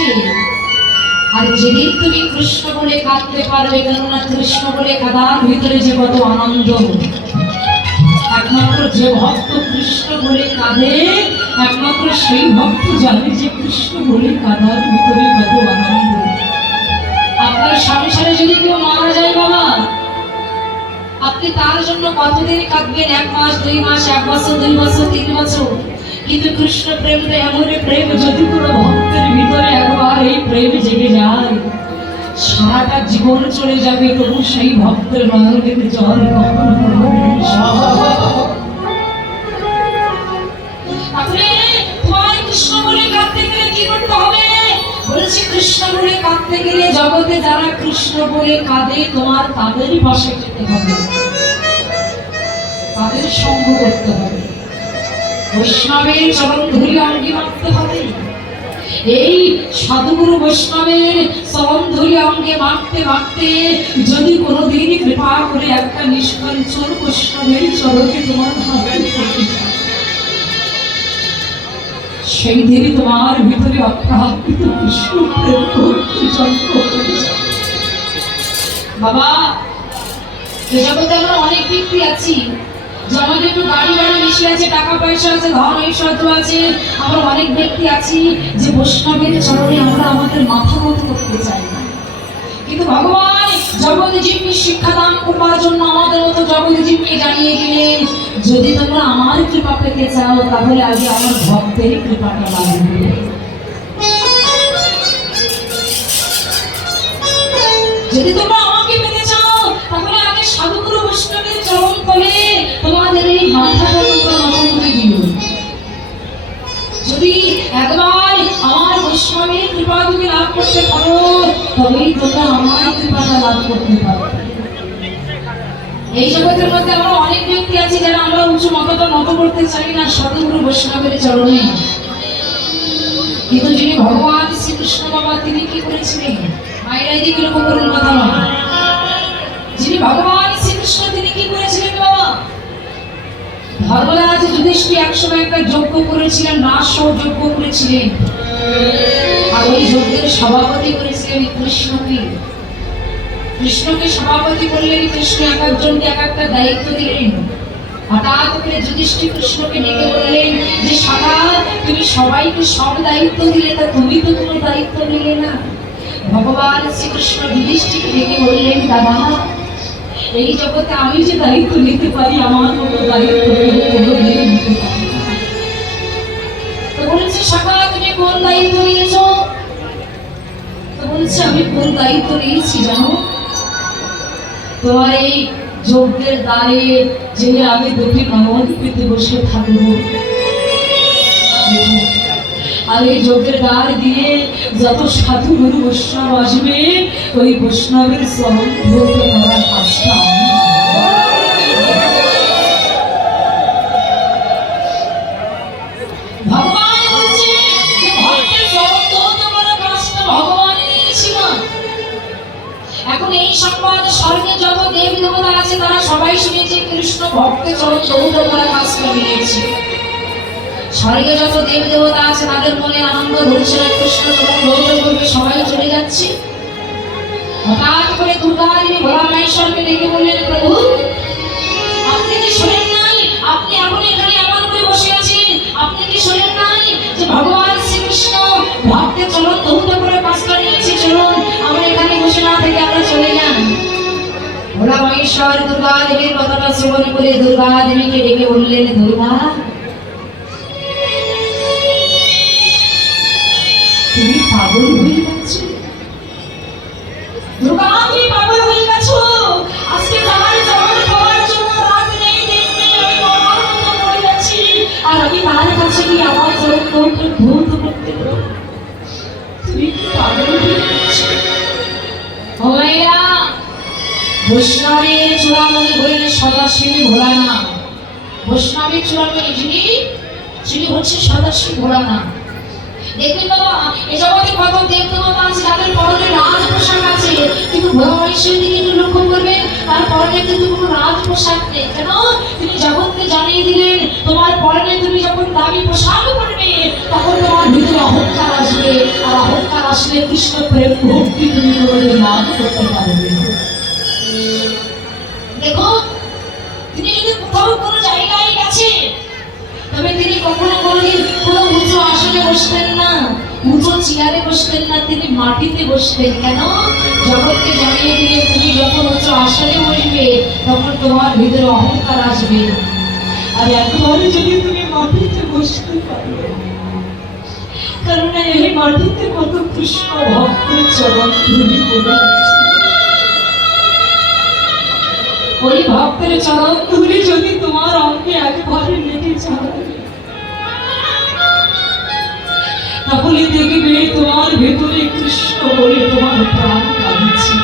আসে। আর যেদিন তুমি কৃষ্ণ বলে কাঁদতে পারবে, কেননা কৃষ্ণ বলে কাঁদার ভিতরে যে কত আনন্দ, একমাত্র যে ভক্ত কৃষ্ণ বলে কাঁদে, একমাত্র সেই ভক্ত জানে যে কৃষ্ণ বলে কাঁদার ভিতরে কত আনন্দ। আপনার সংসারে যদি কেউ মারা যায় বাবা, আপনি তার জন্য কতদিন কাঁদবেন? 1 মাস, 2 মাস, 1 বছর, 2 বছর, 3 বছর। কিন্তু কৃষ্ণ প্রেমটা এমন প্রেম, যদি কোনো ভক্তের ভিতরে একবার এই প্রেম জেগে যায়, সারাটা জীবন চলে যাবে, তবু সেই ভক্তের নয়নের জল কখনো আপনি তোমার কৃষ্ণ বলে কাঁদতে গেলে কি করতে হবে? বলেছি কৃষ্ণ বলে কাঁদতে গেলে জগতে যারা কৃষ্ণ বলে কাঁদে তোমার তাদেরই পাশে যেতে হবে, তাদের সঙ্গ করতে হবে, বৈষ্ণবের চরণ ধুলি অঙ্গে মাখতে হবে। এই সাধুগুরু বৈষ্ণবের চরণ ধুলি অঙ্গে মাখতে মাখতে যদি কোনোদিন কৃপা করে একটা নিষ্কাঞ্চন বৈষ্ণবের চরণে তোমার হাতে সেই দিনই তোমার ভিতরে অপ্রাকৃত কৃষ্ণ প্রেম করতে জন্ম হয়েছে। বাবা, এই জগতে আমরা অনেক ব্যক্তি আছি, আমাদের একটু গাড়ি বাড়ি বেশি আছে, টাকা পয়সা আছে, ধন ঐশ্বর্য আছে। আমরা অনেক ব্যক্তি আছি যে বৈষ্ণবের চরণে আমরা আমাদের মাথা নত করতে চাই না। কিন্তু ভগবান জগৎজীবকে শিক্ষাদান করবার জন্য আমাদের মতো জগৎজীবকে জানিয়ে দিলেন, যদি তোমরা আমার কৃপা পেতে চাও তাহলে আগে আমার ভক্তের কৃপাটা লাগবে। যদি তোমরা আমাকে পেতে চাও তাহলে আগে সাধুগুরু বৈষ্ণবের চরণ তলে তোমাদের এই মাথাটা তোমরা নত করে দিও। যদি একবার আমার বৈষ্ণবের কৃপা তুমি লাভ করতে পারো, তবেই তোমরা আমার কৃপাটা লাভ করতে পারো। এই জগতের মধ্যে আমরা অনেক ব্যক্তি আছি যারা আমরা উঁচু মাথাটা নত করতে চাই না সাধুগুরু বৈষ্ণবের চরণে। কিন্তু যিনি ভগবান শ্রীকৃষ্ণ বাবা, তিনি কি করেছিলেন? মায়েরা এদিকে কিরকম করুন মাথা নয়। যিনি ভগবান শ্রীকৃষ্ণ তিনি কি করেছিলেন বাবা? ধর্মরাজ যুধিষ্ঠির একসময় একটা যজ্ঞ করেছিলেন, রাস যজ্ঞ করেছিলেন, আর ওই যজ্ঞের সভাপতি করেছিলেন কৃষ্ণকে। কৃষ্ণকে সভাপতি করলেন, কৃষ্ণ এক একজনকে এক একটা দায়িত্ব দিলেন। হঠাৎ করে যুধিষ্ঠির কৃষ্ণকে ডেকে বললেন যে সখা, তুমি সবাইকে সব দায়িত্ব দিলে, তা তুমি তো তোমার দায়িত্ব নিলে না। ভগবান শ্রীকৃষ্ণ যুধিষ্ঠিরকে ডেকে বললেন, দাদা, এই জগতে আমি যে দায়িত্ব নিতে পারি, আমার মতো দায়িত্ব নিতে পারি। তো বলছে সখা, তুমি কোন দায়িত্ব নিয়েছো? তো বলছে আমি কোন দায়িত্ব নিয়েছি জানো? তোমার এই যজ্ঞের দ্বারে যে আমি দুটি নমন পেতে বসে থাকবো, আর এই যজ্ঞের দ্বার দিয়ে যত সাধু গুরু বৈষ্ণব আসবে, ওই বৈষ্ণবের চরণ ধরতে করার কাজটা ভগবান বলছে যে ভক্তের চরণ ধরতে করার কাজটা ভগবান নিয়েছিল। এখন এই সংবাদ স্বর্গে যত দেব দেবতা আছে তারা সবাই শুনেছে কৃষ্ণ ভক্তের চরণ ধরতে করার কাজটা নিয়েছে। স্বর্গে যত দেব দেবতা আছে তাদের মনে আনন্দ ধরছে, কৃষ্ণ যখন গৌরব করবে সবাই চলে যাচ্ছে। হঠাৎ করে দুর্গা দেবী ভোলা মহেশ্বরকে ডেকে বললেন, প্রভু আপনি কি শোনেন নাই? আপনি এখন এখানে আমার উপরে বসে আছেন, আপনি কি শোনেন নাই যে ভগবান শ্রীকৃষ্ণ ভক্তের চরণ ধৌত করে কাজটা নিয়েছে? চলুন আমরা এখানে বসে না থেকে আমরা চলে যান। ভোলা মহেশ্বর দুর্গা দেবীর কথাটা শ্রবণ করে দুর্গা দেবীকে ডেকে বললেন, দুর্গা তুমি পাগল হয়ে গেছো? দুর্গা তুমি পাগল হয়ে গেছো? আজকে তোমার চরণ পাওয়ার জন্য রাত নেই, দিন নেই, আমি তোমার মতো পড়ে যাচ্ছি, আর আমি তার কাছে গিয়ে আমার চরণ ধৌত করতে পারবো? তুমি পাগল হয়ে গেছো? হইয়া বৈষ্ণবের চূড়ামণি হইলে সদাশিবী ভোলানাথ। বৈষ্ণবের চূড়ামণি যিনি হচ্ছে সদাশিব ভোলানাথ। দেখবেন বাবা, এ জগতে কত দেব দেবতা আছে যাদের পরনে রাজ পোশাক আছে, কিন্তু ভোলা মহেশ্বরের দিকে একটু লক্ষ্য করবেন, তার পরনে কিন্তু কোনো রাজ পোশাক নেই। কেন? তিনি জগৎকে জানিয়ে দিলেন, তোমার পরনে তুমি যখন দামি পোশাক পরবে তখন তোমার ভিতরে অহংকার আসবে, আর অহংকার ভক্তি তুমি কোনোদিন লাভ করতে পারবে না। দেখো, তিনি যদি কোথাও কোনো জায়গায় গেছে, তবে তিনি কখনো কোনোদিন কোনো উঁচু আসনে বসতেন না, উঁচু চেয়ারে বসতেন না, তিনি মাটিতে বসতেন। কেন? জগৎকে জানিয়ে দিলে তুমি যখন উঁচু আসনে বসবে তখন তোমার ভিতরে অহংকার আসবে, আর একবারে যদি তুমি মাটিতে বসতে পারো, কারণ এই মাটিতে কত কৃষ্ণ ভক্তের চরণ ধুলি পড়ে আছে। ওই ভক্তের চরণ ধুলি যদি তোমার অঙ্গে একবারে লেগে যায়, তাহলে দেখবে তোমার ভেতরে কৃষ্ণ বলে তোমার প্রাণ কাঁদছে।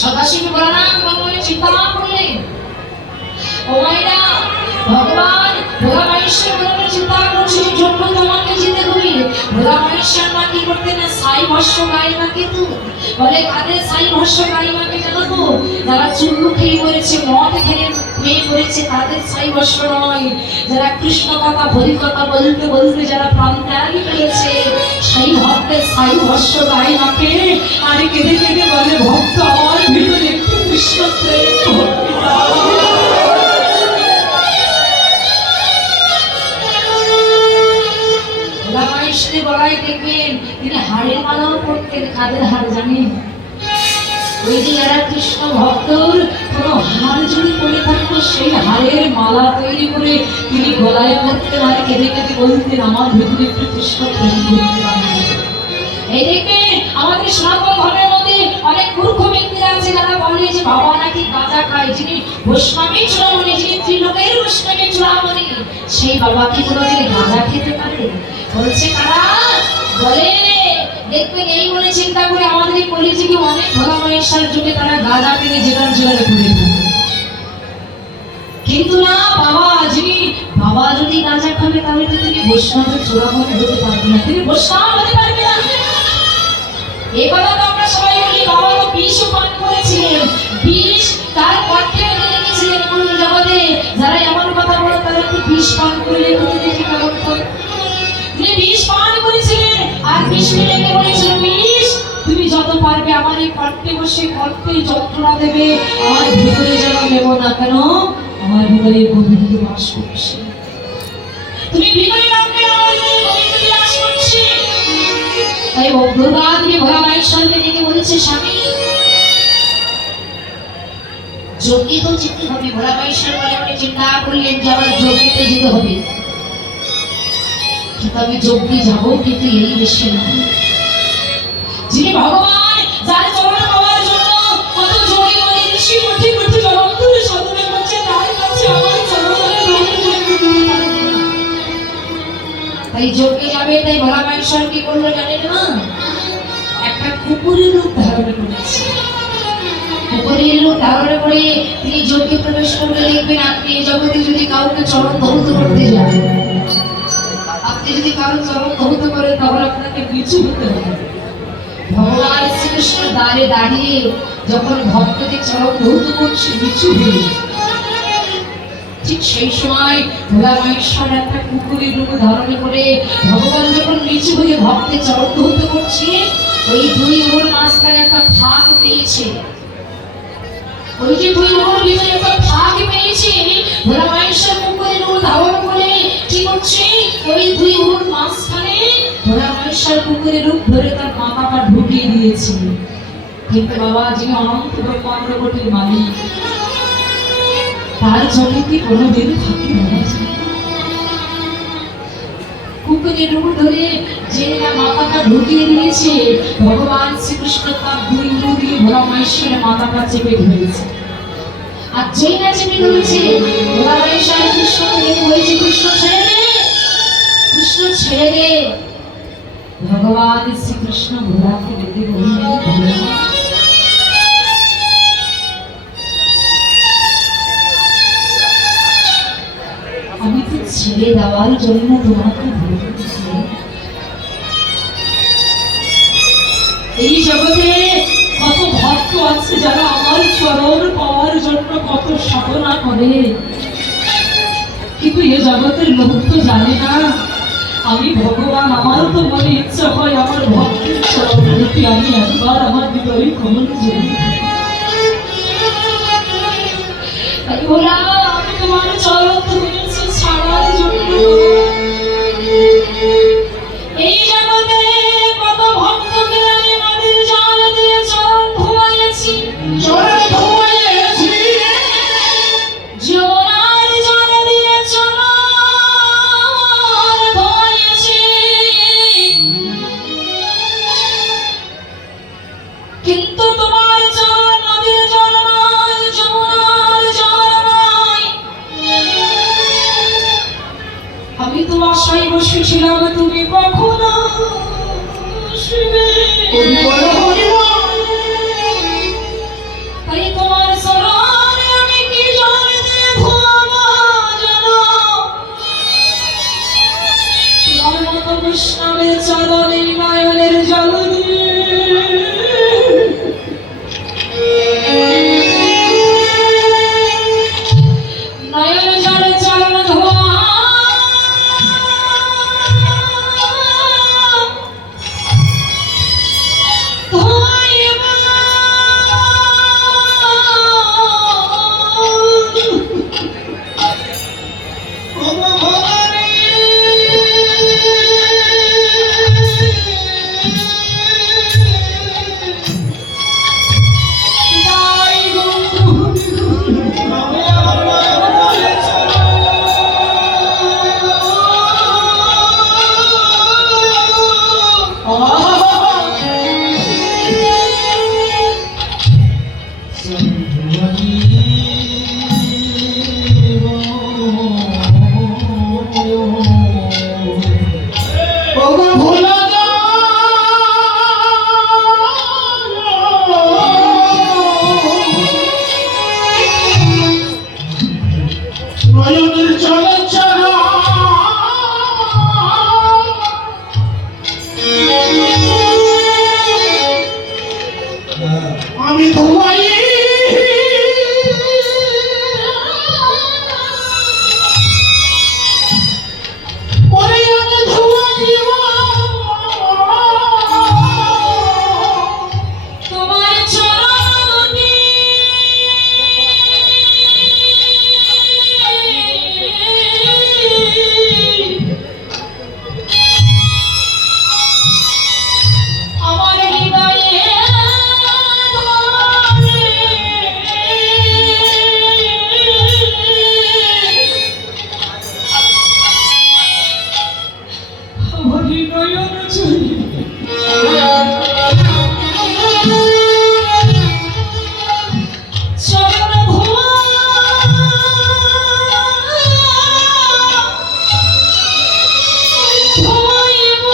সদাশিব প্রণাম করে চিন্তা করলেন, ও মায়েরা, ভগবান ভোলা মহেশ্বর বলে চিন্তা করছে জন্য তোমাকে যেতে হবে। ভোলা মহেশ্বর মা কি করতে না সাই ভস্য গায়ে না কিন্তু বলে কাদের সাই ভস্য গায়ে মাকে জানো তো? যারা চুল্লু খেয়ে মরেছে, মদ খেয়ে মরেছে, তাদের সাই ভস্য নয়। যারা কৃষ্ণ কথা হরি কথা বলতে বলতে যারা প্রাণ ত্যাগ করেছে, সেই ভক্তের সাই ভস্য গায়ে মাকে। আর কেঁদে কেঁদে বলে, ভক্ত আমার ভিতরে একটু কৃষ্ণ প্রেম ভক্তি দাও। গলায় দেখবেন তিনি হাড়ের মালাও পড়তেন। কাদের হাড় জানেন? ওই যে যারা কৃষ্ণ ভক্তর কোন হাড় যদি পড়ে থাকতো, সেই হাড়ের মালা তৈরি করে তিনি গলায় পড়তেন, আর কেঁদে কেঁদে বলতেন, আমার ভিতরে একটু কৃষ্ণ প্রেম করতে পারে। এই দেখবেন আমাদের সনাতন ধর্মের মধ্যে অনেক মূর্খ ব্যক্তিরা আছে যারা বলে যে বাবা নাকি গাঁজা খায়। যিনি বৈষ্ণবী চূড়ামণি, যিনি ত্রিলোকের বৈষ্ণবী চূড়ামণি, সেই বাবা কি কোনোদিন গাঁজা খেতে পারে? বলছে কারা? বলে দেখবেন এই বলে চিন্তা করে আমাদের এই কলিযুগে অনেক ভোলা মহেশ্বর যুগে তারা গাঁজা পেলে যেটার জোরে ঘুরে থাকে। কিন্তু না, বাবা যদি গাঁজা খাবে তাহলে তো তিনি বৈষ্ণবের চূড়ামণি হতে পারবে না, তিনি বৈষ্ণব হতে পারবে না। এই কথা তো আমরা সবাই বলি। বাবা তো বিষ পান করেছিলেন, বিষ তার কণ্ঠে রেখেছিলেন কোন জগতে। যারা এমন কথা বলে তারা কি বিষ পান করলে তুমি দেখে কেমন করে? তিনি বিষ পান করেছিলেন, আর বিষ লেগে বলেছিল, বিষ তুমি যত পারবে আমার এই কণ্ঠে বসে কণ্ঠে যন্ত্রণা দেবে, আমার ভিতরে যেন নেব না। কেন? আমার ভিতরে গোবিন্দ বাস করছে, তুমি ভিতরে রাখবে, আমার ভিতরে গোবিন্দ বাস করছে। তাই দুর্গা দেবী ভোলা মহেশ্বরকে ডেকে বলেছে, স্বামী যজ্ঞে তো যেতে হবে। ভোলা মহেশ্বর মনে মনে চিন্তা করলেন যে আমার যজ্ঞেতে যেতে হবে, কিন্তু আমি যজ্ঞে যাবো, কিন্তু এই বেশি না। যিনি ভগবান, যার চরণ পাওয়ার জন্য কত যোগী বলে ঋষি কোটি কোটি জনম ধরে সাধনা করছে, তার কাছে আমার চরণে তাই যজ্ঞে যাবে। তাই ভোলা মহেশ্বর কি করলো জানেন না? একটা কুকুরের রূপ ধারণ করেছে। কুকুরের রূপ ধারণ করে তিনি যজ্ঞে প্রবেশ করলে দেখবেন, আপনি এই জগতে যদি কাউকে চরণ ধৌত করতে যান, আপনি যদি কারো চরণ ধৌত করেন তাহলে আপনাকে নিচু হতে হবে। ভগবান শ্রীকৃষ্ণ দ্বারে দাঁড়িয়ে যখন ভক্তকে চরণ ধৌত করছে, নিচু হয়ে, ঠিক সেই সময় ভোলা মহেশ্বর একটা কুকুরের রূপ ধারণ করে ভগবান যখন নিচু হয়ে ভক্তের চরণ ধৌত করছে, ওই দুই ওর মাঝখানে একটা ফাঁক পেয়েছে। ওই যে দুই ওর ভিতরে একটা ফাঁক পেয়েছে, ভোলা মহেশ্বর কুকুরের রূপ ধারণ করে কি করছে, ওই দুই ওর মাঝখানে ভোলা মহেশ্বর কুকুরের রূপ ধরে তার মাথাটা ঢুকিয়ে দিয়েছে। কিন্তু বাবা যিনি অনন্ত ব্রহ্মাণ্ড কোটির মালিক, তার চোখে কি কোনোদিন ফাঁকি ধরা যায়? কুকুরের রূপ ধরে যে মাথাটা ঢুকিয়ে দিয়েছে, ভগবান শ্রীকৃষ্ণ তার দুই উরু দিয়ে ভোলা মহেশ্বরের মাথাটা চেপে ধরেছে। আর যেই না চেপে ধরেছে, ভোলা মহেশ্বর কৃষ্ণকে বলেছে, কৃষ্ণ ছেড়ে দে, কৃষ্ণ ছেড়ে দে। ভগবান শ্রীকৃষ্ণ ভোলাকে ডেকে বললেন, আমি তো ছেড়ে দেওয়ার জন্য তোমাকে বলেছি। এই জগতে কত ভক্ত আছে যারা আমার চরণ পাওয়ার জন্য কত সাধনা করে, কিন্তু এ জগতের লোক তো জানে না আমি ভগবান, আমারও তো মনে ইচ্ছা হয় আমার ভক্তের চরণ দুটি আমি একবার আমার হৃদয়ে কমল জড়িয়ে ধরি। তাই ভোলা, আমি তোমার চরণ ধরেছি ছাড়ার জন্য। এই জগতে কত ভক্তকে আমি নদীর জল দিয়ে চরণ ধুয়াইছি, যমুনার জল দিয়ে চরণ ধুয়াইছি, কিন্তু তোমার চরণ নদীর জল নয়, যমুনার জল নয়। আমি তো আশায় বসেছিলাম তুমি কখন আসবে। তাই তোমার চরণে আমি কি জল দিয়ে ধোয়াবো জানো? তোমার মতো বৈষ্ণবের চরণে নয়নের জল দিয়ে নয়ন জলে চরণ ধোয়া আমি ধোয়াই ওরে আমি ধোয়াই তোমার চরণ দুটি আমার হৃদয়ে আমার হৃদয় জড়িয়ে চরণ ধোয়া ধোয়াইব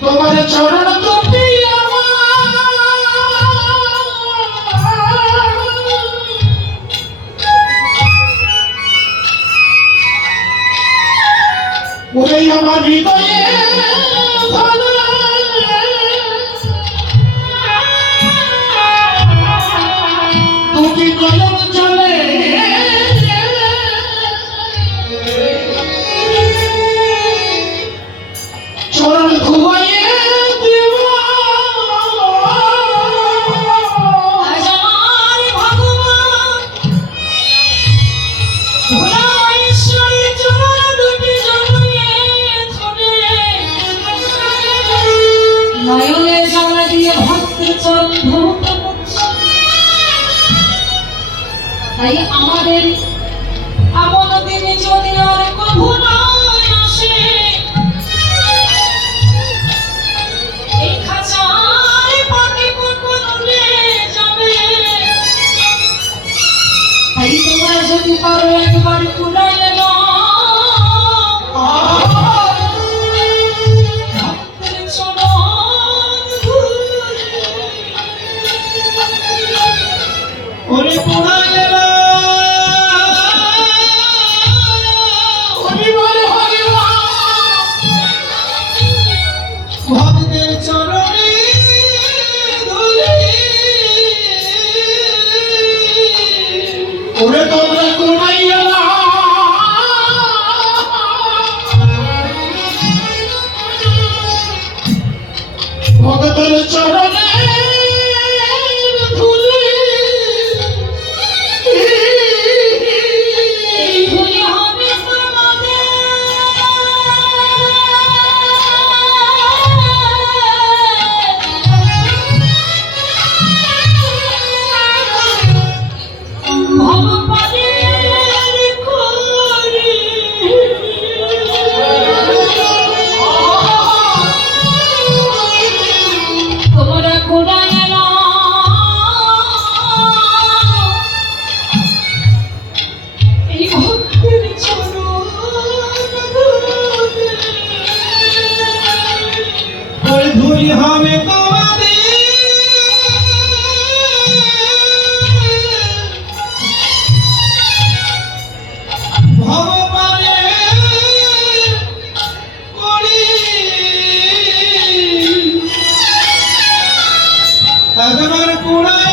তোমার চরণ দুটি ওরে আমার হৃদয়ে দুটি নয়ন জলে চরণ ধুয়াইয়ে দিব আজ আমার ভগবান ভোলা ঈশ্বরের চরণ দুটি জড়িয়ে ধরে নয়নে জল দিয়ে ভক্তের চরণ ধৌত করছে। তাই আমাদের এমন দিনে যদি আর কভু না আসে, এই খাঁচার পাখি কখন উড়ে যাবে। তাই তোমরা যদি পারো একবার কুড়াইলে না ভক্তের চরণ ধুয়ে। ওরে পোড়াইলে না হরিবল হরিবল ভক্তের চরণে ধুলি ওরে তোমরা কোনাইয়া ভগতের চরণে ধুলি ধুলি হবে তোমাদের ভবপালের করি তোমরা কোনায় এলা এই ভক্তের চরণ ধুলি। ওরে ধুলি হবে তোমাদের ভগবানে করি একবার কুড়ায়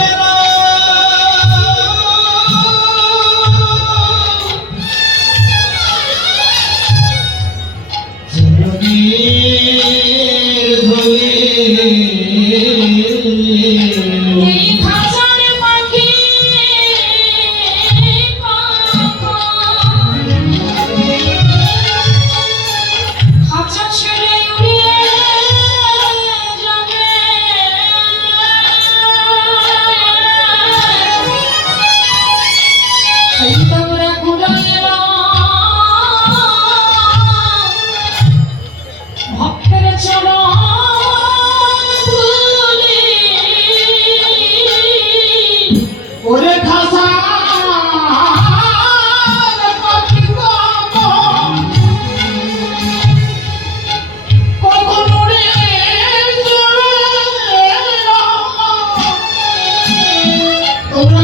এই খাঁচার পাখি খাঁচা ছেড়ে উড়িয়ে যাবে সেই তোমরা কুড়াইয়েরা ভক্তের চরণ ধুলি। ওরে খাসা কখন উড়ে যাবে তোমরা